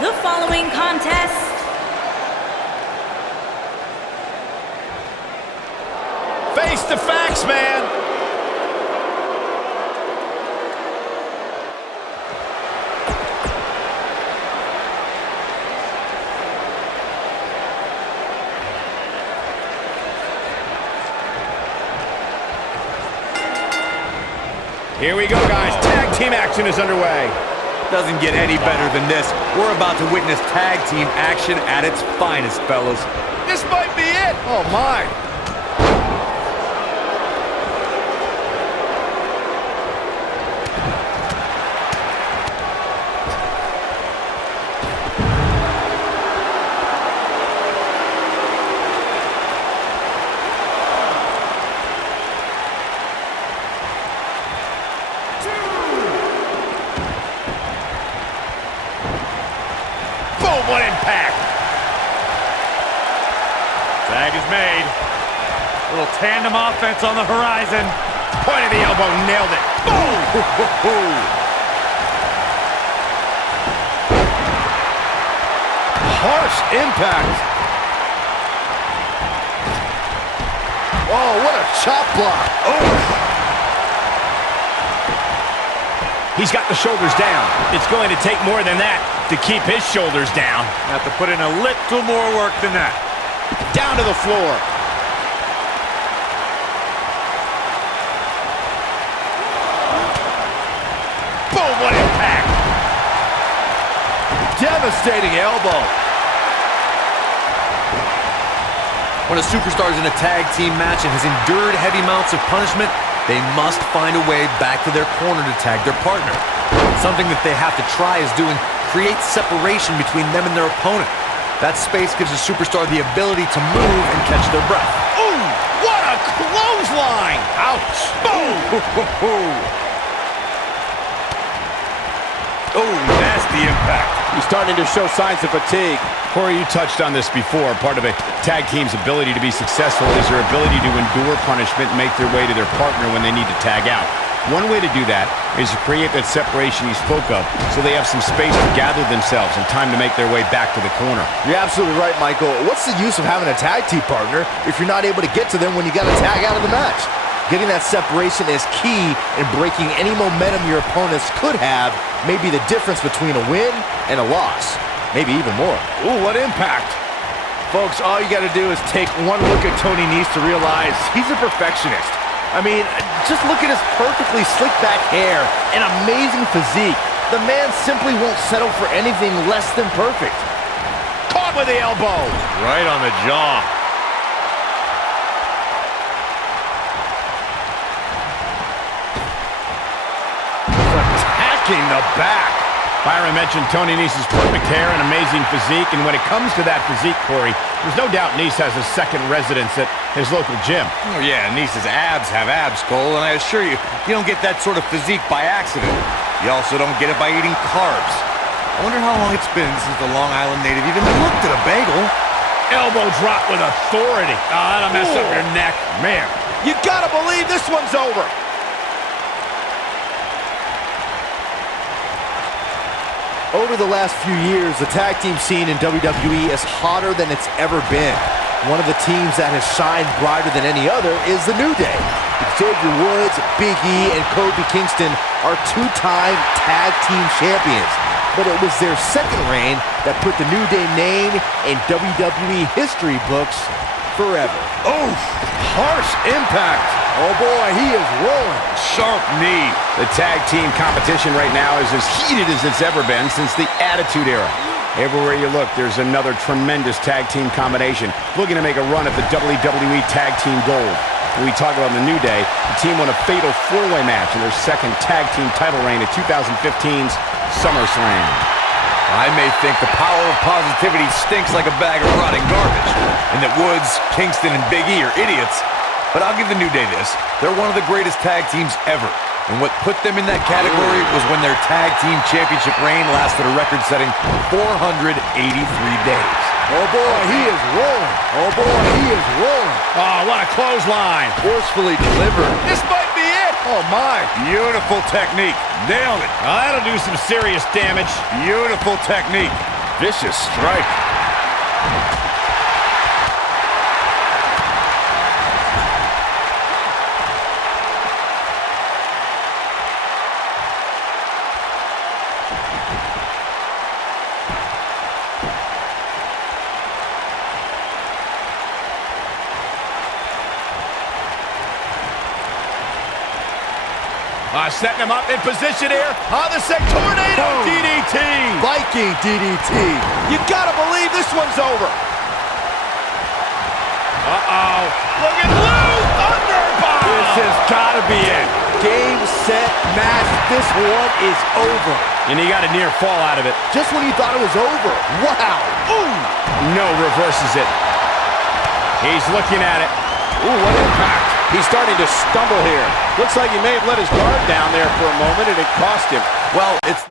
The following contest face the facts, man. Here we go, guys. Tag team action is underway. Doesn't get any better than this. We're about to witness tag team action at its finest, fellas. This might be it. Oh, my. Boom, what impact. Tag is made. A little tandem offense on the horizon. Point of the elbow, nailed it. Boom! Harsh impact. Oh, what a chop block. Oh. He's got the shoulders down. It's going to take more than that to keep his shoulders down. Have to put in a little more work than that. Down to the floor. Boom, what impact. Devastating elbow. When a superstar is in a tag team match and has endured heavy amounts of punishment, they must find a way back to their corner to tag their partner. Something that they have to try is doing create separation between them and their opponent. That space gives a superstar the ability to move and catch their breath. Ooh, what a clothesline! Ouch! Boom! Oh, nasty impact. He's starting to show signs of fatigue. Corey, you touched on this before. Part of a tag team's ability to be successful is their ability to endure punishment and make their way to their partner when they need to tag out. One way to do that is to create that separation you spoke of so they have some space to gather themselves and time to make their way back to the corner. You're absolutely right, Michael. What's the use of having a tag team partner if you're not able to get to them when you got to tag out of the match? Getting that separation is key in breaking any momentum your opponents could have, maybe the difference between a win and a loss. Maybe even more. Ooh, what impact. Folks, all you got to do is take one look at Tony Nese to realize he's a perfectionist. I mean, just look at his perfectly slicked back hair and amazing physique. The man simply won't settle for anything less than perfect. Caught with the elbow. Right on the jaw. Attacking the back. Byron mentioned Tony Nese's perfect hair and amazing physique, and when it comes to that physique, Corey, there's no doubt Nese has a second residence at his local gym. Oh yeah, Nese's abs have abs, Cole, and I assure you, you don't get that sort of physique by accident. You also don't get it by eating carbs. I wonder how long it's been since the Long Island native even looked at a bagel. Elbow drop with authority. Oh, that'll mess up your neck. Man, you gotta believe this one's over. Over the last few years, the tag team scene in WWE is hotter than it's ever been. One of the teams that has shined brighter than any other is the New Day. Xavier Woods, Big E, and Kofi Kingston are two-time tag team champions. But it was their second reign that put the New Day name in WWE history books forever. Oh, harsh impact. Oh boy, he is rolling. Sharp knee. The tag team competition right now is as heated as it's ever been since the Attitude Era. Everywhere you look, there's another tremendous tag team combination looking to make a run at the WWE Tag Team Gold. When we talk about the New Day, the team won a fatal four-way match in their second tag team title reign at 2015's SummerSlam. I may think the power of positivity stinks like a bag of rotting garbage, and that Woods, Kingston, and Big E are idiots. But I'll give the New Day this. They're one of the greatest tag teams ever. And what put them in that category was when their tag team championship reign lasted a record-setting 483 days. Oh boy, he is rolling. Oh boy, he is rolling. Oh, what a clothesline. Forcefully delivered. This might be it. Oh my. Beautiful technique. Nailed it. Oh, that'll do some serious damage. Beautiful technique. Vicious strike. Setting him up in position here on the tornado DDT. Viking DDT. You gotta believe this one's over. Uh-oh. Look at Lou Thunderbomb. This has got to be it. Game, set, match. This one is over. And he got a near fall out of it. Just when you thought it was over. Wow. Ooh. No, reverses it. He's looking at it. Ooh, what impact. He's starting to stumble here. Looks like he may have let his guard down there for a moment, and it cost him. Well, it's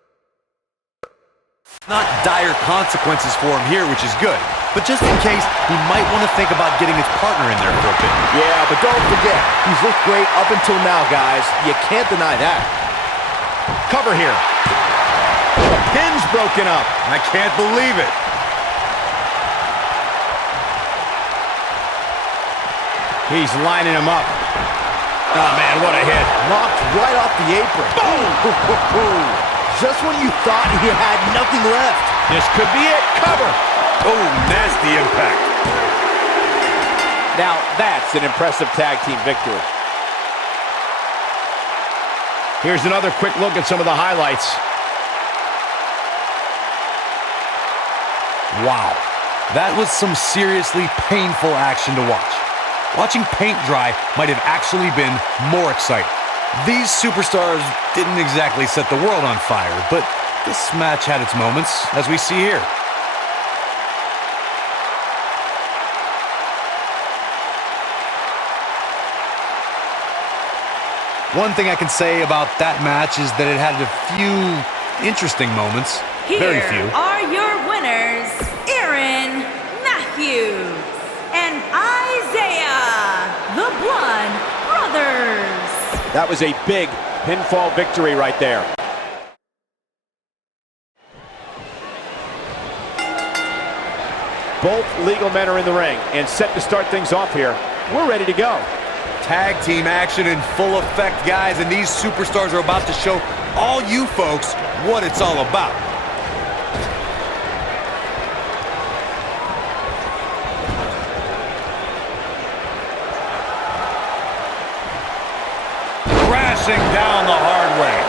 not dire consequences for him here, which is good. But just in case, he might want to think about getting his partner in there for a bit. Yeah, but don't forget, he's looked great up until now, guys. You can't deny that. Cover here. The pin's broken up. I can't believe it. He's lining him up. Oh, man, what a hit. Knocked right off the apron. Boom! Just when you thought he had nothing left. This could be it. Cover. Oh, nasty impact. Now, that's an impressive tag team victory. Here's another quick look at some of the highlights. Wow. That was some seriously painful action to watch. Watching paint dry might have actually been more exciting. These superstars didn't exactly set the world on fire, but this match had its moments, as we see here. One thing I can say about that match is that it had a few interesting moments. Very few. Here are your winners, Aaron Matthews and Isaiah, the Blood Brothers. That was a big pinfall victory right there. Both legal men are in the ring and set to start things off here. We're ready to go. Tag team action in full effect, guys, and these superstars are about to show all you folks what it's all about. Crashing down the hard way.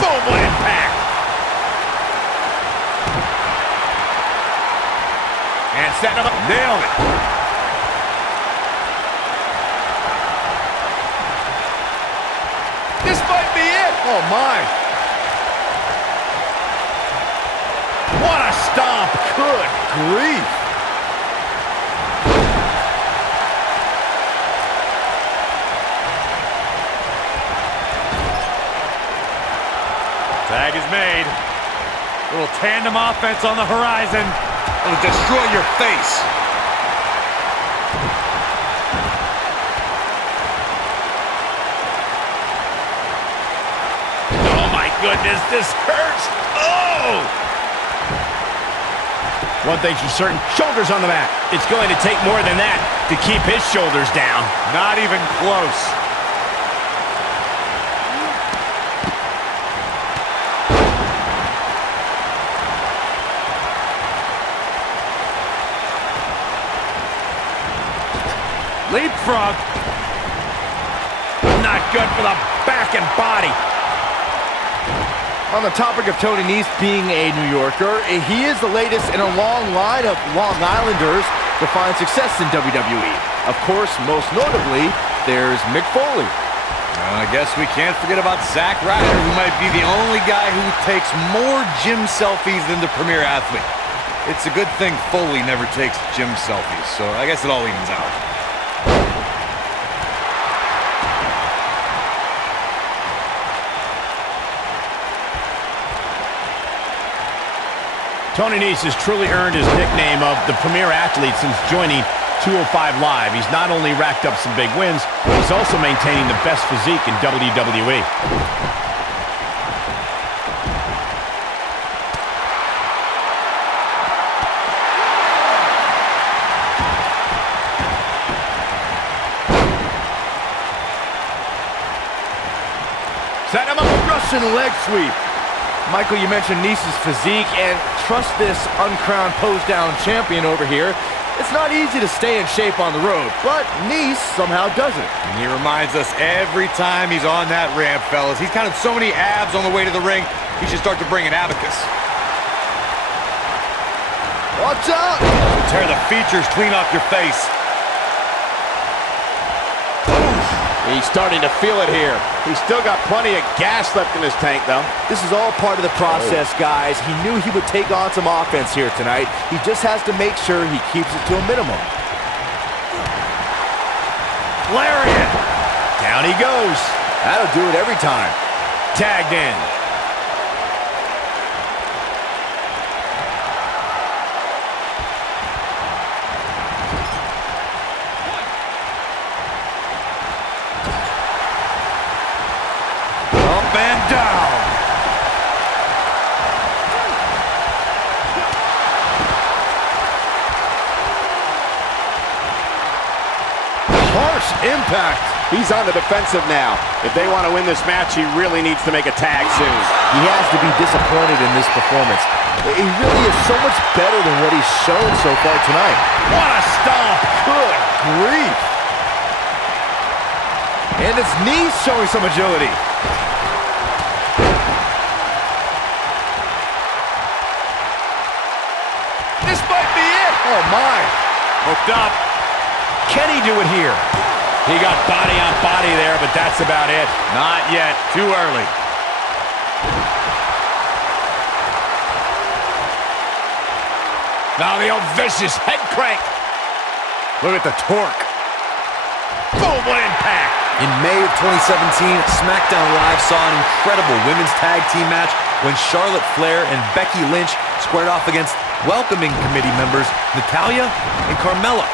Boom, what impact. And setting him up. Nailed it. This might be it. Oh, my. What a stomp. Good grief. Tag is made. Little tandem offense on the horizon. It'll destroy your face. Oh, my goodness, this hurts. Oh! One thing's for certain, shoulders on the mat. It's going to take more than that to keep his shoulders down. Not even close. Leapfrog. Not good for the back and body. On the topic of Tony Nese being a New Yorker, he is the latest in a long line of Long Islanders to find success in WWE. Of course, most notably, there's Mick Foley. I guess we can't forget about Zack Ryder, who might be the only guy who takes more gym selfies than the premier athlete. It's a good thing Foley never takes gym selfies, so I guess it all evens out. Tony Nese has truly earned his nickname of the premier athlete since joining 205 Live. He's not only racked up some big wins, but he's also maintaining the best physique in WWE. Set him up a Russian leg sweep. Michael, you mentioned Nese's physique, and trust this uncrowned pose-down champion over here. It's not easy to stay in shape on the road, but Nese somehow does it. And he reminds us every time he's on that ramp, fellas. He's counted so many abs on the way to the ring, he should start to bring an abacus. Watch out! Tear the features clean off your face. He's starting to feel it here. He's still got plenty of gas left in his tank, though. This is all part of the process, guys. He knew he would take on some offense here tonight. He just has to make sure he keeps it to a minimum. Lariat! Down he goes. That'll do it every time. Tagged in. Up and down. Harsh impact. He's on the defensive now. If they want to win this match, he really needs to make a tag soon. He has to be disappointed in this performance. He really is so much better than what he's shown so far tonight. What a stomp! Good grief. And his knees showing some agility. This might be it. Oh, my. Hooked up. Can he do it here? He got body on body there, but that's about it. Not yet. Too early. Now the old vicious head crank. Look at the torque. Boom, what impact. In May of 2017, SmackDown Live saw an incredible women's tag team match when Charlotte Flair and Becky Lynch squared off against welcoming committee members Natalya and Carmella.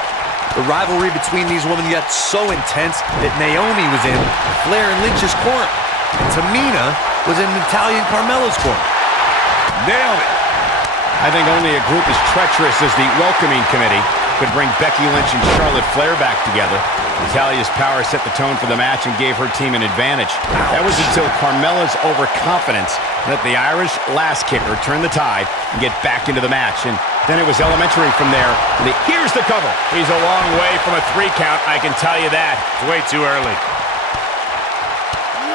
The rivalry between these women got so intense that Naomi was in Flair and Lynch's corner, and Tamina was in Natalya and Carmella's corner. Nailed it. I think only a group as treacherous as the welcoming committee could bring Becky Lynch and Charlotte Flair back together. Natalya's power set the tone for the match and gave her team an advantage. That was until Carmella's overconfidence let the Irish lass kicker turn the tide and get back into the match. And then it was elementary from there. Here's the cover. He's a long way from a 3 count, I can tell you that. It's way too early.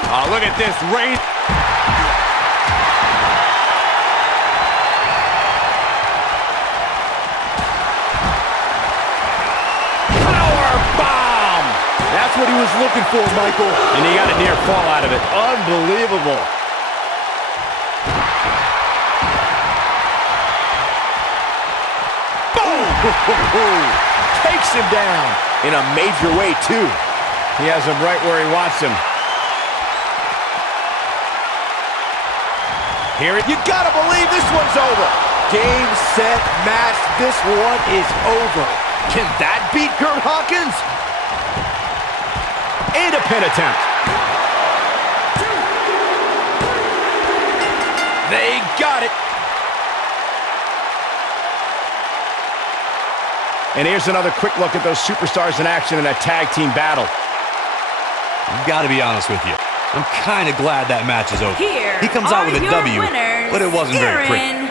Oh, look at this rain. That's what he was looking for, Michael. And he got a near fall out of it. Unbelievable. Boom! Takes him down in a major way, too. He has him right where he wants him. You gotta believe this one's over. Game, set, match. This one is over. Can that beat Kurt Hawkins? And a pin attempt. They got it. And here's another quick look at those superstars in action in a tag team battle. I've got to be honest with you. I'm kind of glad that match is over. Here He comes out with a are your W, winners, but it wasn't very pretty. Aaron